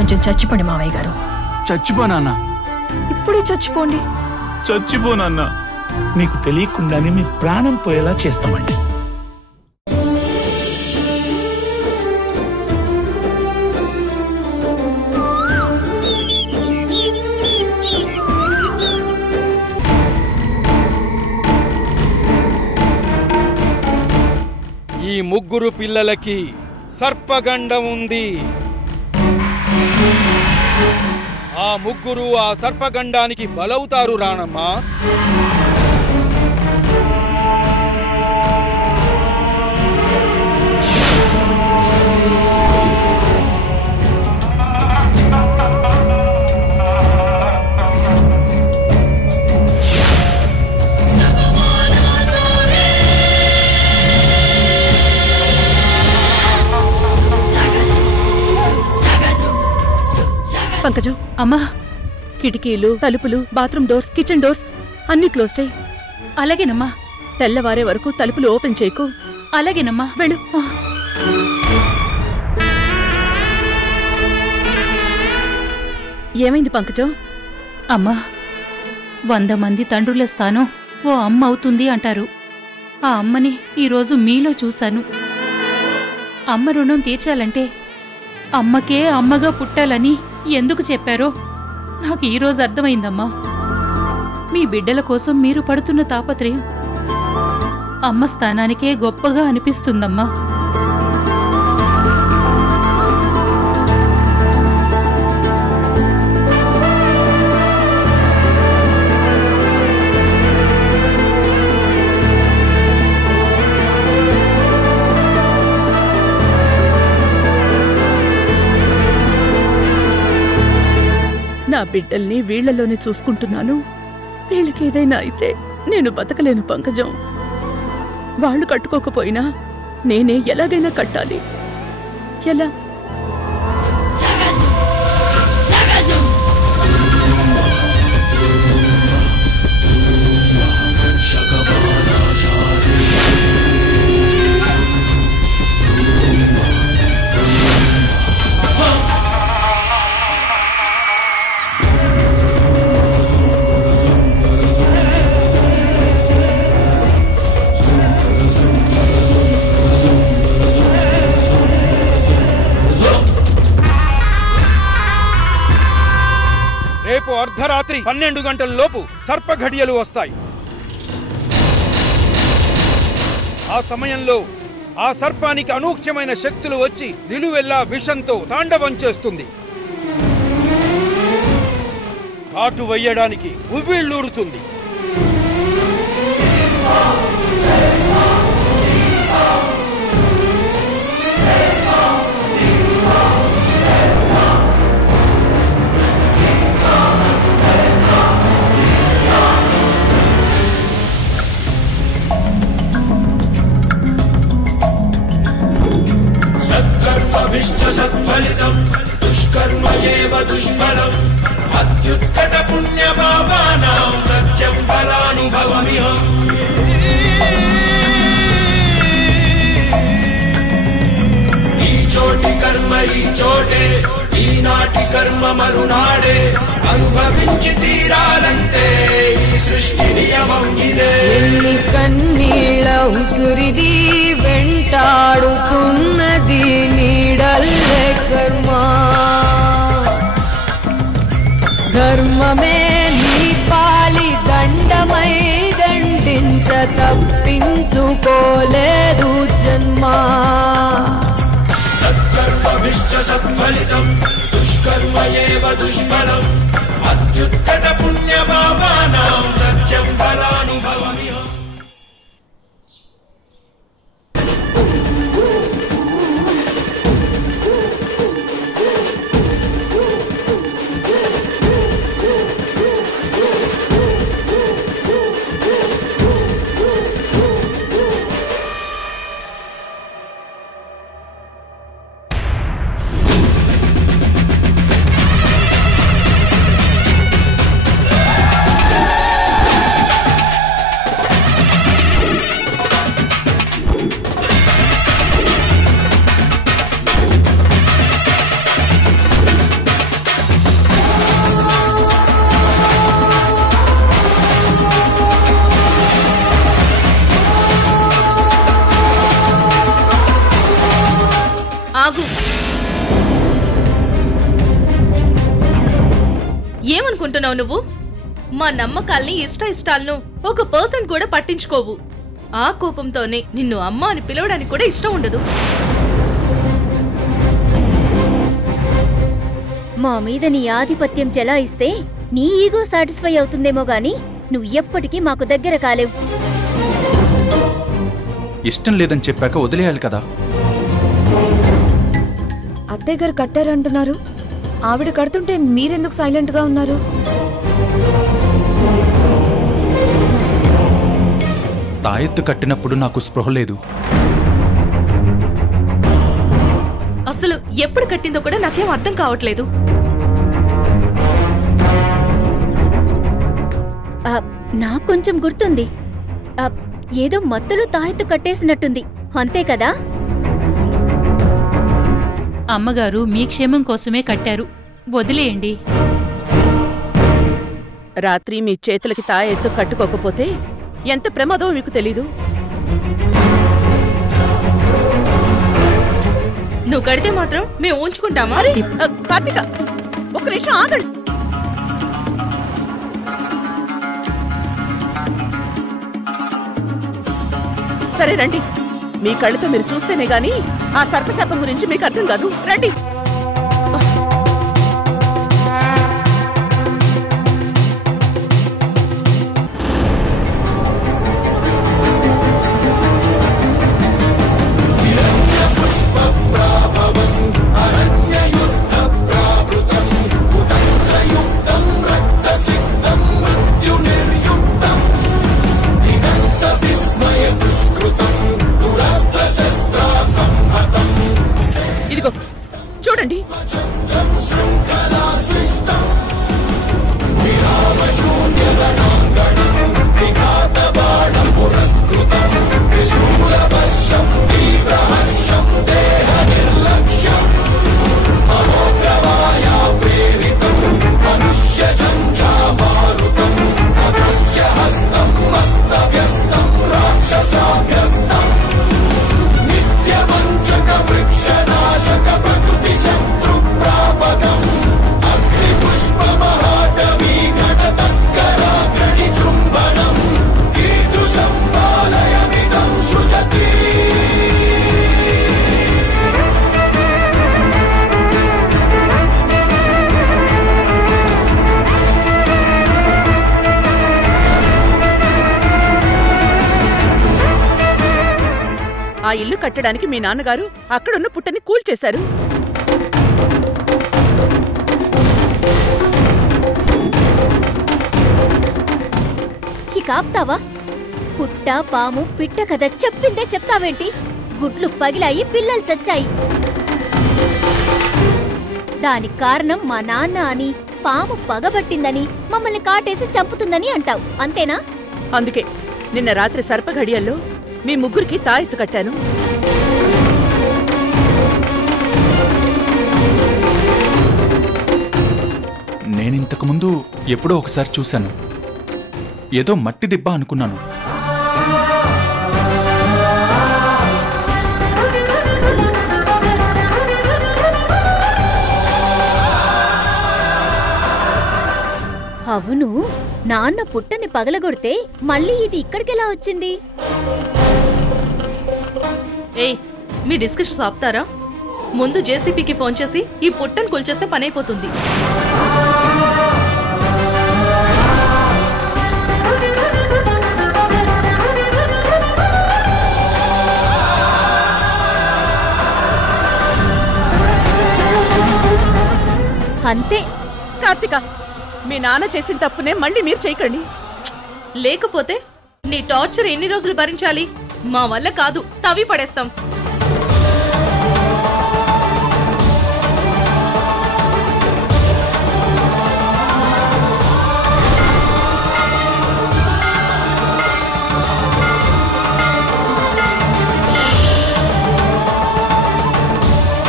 కొంచెం చచ్చిపోండి మావయ్య గారు. చచ్చిపోనా? ఇప్పుడే చచ్చిపోండి. చచ్చిపోనన్నా. మీకు తెలియకుండానే మీ ప్రాణం పోయేలా చేస్తామండి. ఈ ముగ్గురు పిల్లలకి సర్పగండం ఉంది. ఆ ముగ్గురు ఆ సర్పగండానికి బలవుతారు రాణమ్మా. పంకజం, అమ్మా, కిటికీలు, తలుపులు, బాత్రూమ్ డోర్స్, కిచెన్ డోర్స్ అన్నీ క్లోజ్ చేయి. అలాగేనమ్మా. తెల్లవారే వరకు తలుపులు ఓపెన్ చేయకు. అలాగేనమ్మా. వెళ్ళు. ఏమైంది పంకజం? అమ్మా, 100 మంది తండ్రుల స్థానం ఓ అమ్మ అవుతుంది అంటారు. ఆ అమ్మని ఈరోజు మీలో చూశాను. అమ్మ రుణం తీర్చాలంటే అమ్మకే అమ్మగా పుట్టాలని ఎందుకు చెప్పారో నాకు ఈరోజు అర్థమైందమ్మా. మీ బిడ్డల కోసం మీరు పడుతున్న తాపత్రయం అమ్మ స్థానానికే గొప్పగా అనిపిస్తుందమ్మా. నా బిడ్డల్ని వీళ్లలోనే చూసుకుంటున్నాను. వీళ్ళకేదైనా అయితే నేను బతకలేను పంకజం. వాళ్ళు కట్టుకోకపోయినా నేనే ఎలాగైనా కట్టాలి. ఎలా? రేపు అర్ధరాత్రి 12 గంటల లోపు సర్పఘడియలు వస్తాయి. ఆ సమయంలో ఆ సర్పానికి అనూహ్యమైన శక్తులు వచ్చి నిలువెల్లా విషంతో తాండవం చేస్తుంది. కాటు వెయ్యడానికి ఉవ్విళ్ళూరుతుంది. సత్ఫలితం దుష్కర్మ ఏవ దుష్ఫలం అత్యుత్కట పుణ్య పాపానాం సత్యం ఫలానుభవమిహం. ఈ చోటి కర్మ ఈ చోటే, ఈనాటి కర్మ మరునాడే, అనుభవించి తీరాలంటే ఈ సృష్టి నియమం ఇదే. ఎన్ని కన్నీళ్ళ ఉసురిది వెంటాడుతున్నది నీడల్లే కర్మ. ధర్మమే నీ పాలి దండమై దండించ తప్పించుకోలేదు జన్మ. సత్కర్మభిశ్చ సత్ఫలితం దుష్కర్మ ఏవ దుష్ఫలం అత్యుత్కట పుణ్య పాపానాం సత్యం ఫలానుభవమిహం. ఏమనుకుంటున్నావు నువ్వు? మా నమ్మకాల్ని ఇష్టాలను 1% కూడా పట్టించుకోవు. ఆ కోపంతోనే నిన్ను అమ్మ అని పిలవడానికి కూడా ఇష్టం ఉండదు. మా మీద నీ ఆధిపత్యం చెలాయిస్తే నీ ఈగో సాటిస్ఫై అవుతుందేమో గాని నువ్వు ఎప్పటికీ మాకు దగ్గర కాలేవు. ఇష్టం లేదని చెప్పాక వదిలేయాలి కదా. అత్తయ్య గారు కట్టారంటున్నారు. ఆవిడ కడుతుంటే మీరెందుకు సైలెంట్ గా ఉన్నారు? తాయెత్తు కట్టినప్పుడు నాకు స్పృహ లేదు. అసలు ఎప్పుడు కట్టిందో కూడా నాకేం అర్థం కావట్లేదు. నాకు కొంచెం గుర్తుంది. ఏదో మత్తులో తాయెత్తు కట్టేసినట్టుంది, అంతే కదా? అమ్మగారు మీ క్షేమం కోసమే కట్టారు, వదిలేయండి. రాత్రి మీ చేతులకి తాయెత్తు కట్టుకోకపోతే ఎంత ప్రమాదమో మీకు తెలీదు. నువ్వు కడితే మాత్రం మేము ఉంచుకుంటామా? కార్తిక, ఒక నిమిషం ఆగండి. సరే రండి, మీ కళ్ళతో మీరు చూస్తేనే గాని ఆ సర్పశాపం గురించి మీకు అర్థం కాదు. రండి. ఇదిగో చూడండి. ఆ ఇల్లు కట్టడానికి మీ నాన్నగారు అక్కడున్న పుట్టని కూల్చేశారు. కాపుతావా? పుట్ట పాము పిట్ట కదా, చెప్పిందే చెప్తావేంటి? గుడ్లు పగిలాయి, పిల్లలు చచ్చాయి. దానికి కారణం మా నాన్న అని, పాము పగబట్టిందని, మమ్మల్ని కాటేసి చంపుతుందని అంటావు, అంతేనా? అందుకే నిన్న రాత్రి సర్పఘడియల్లో మీ ముగ్గురికి తాయెత్తు కట్టాను. నేనింతకు ముందు ఎప్పుడో ఒకసారి చూశాను. ఏదో మట్టి దిబ్బ అనుకున్నాను. అవును, నాన్న పుట్టని పగలగొడితే మళ్ళీ ఇది ఇక్కడికెలా వచ్చింది? ఏయ్, మీ డిస్కషన్స్ ఆపుతారా? ముందు జేసీపీకి ఫోన్ చేసి ఈ పుట్టను కూల్చేస్తే పనైపోతుంది. అంతే. కార్తిక, మీ నాన్న చేసిన తప్పునే మళ్ళీ మీరు చేయకండి. లేకపోతే నీ టార్చర్ ఎన్ని రోజులు భరించాలి? మా వల్ల కాదు, తవ్వి పడేస్తాం.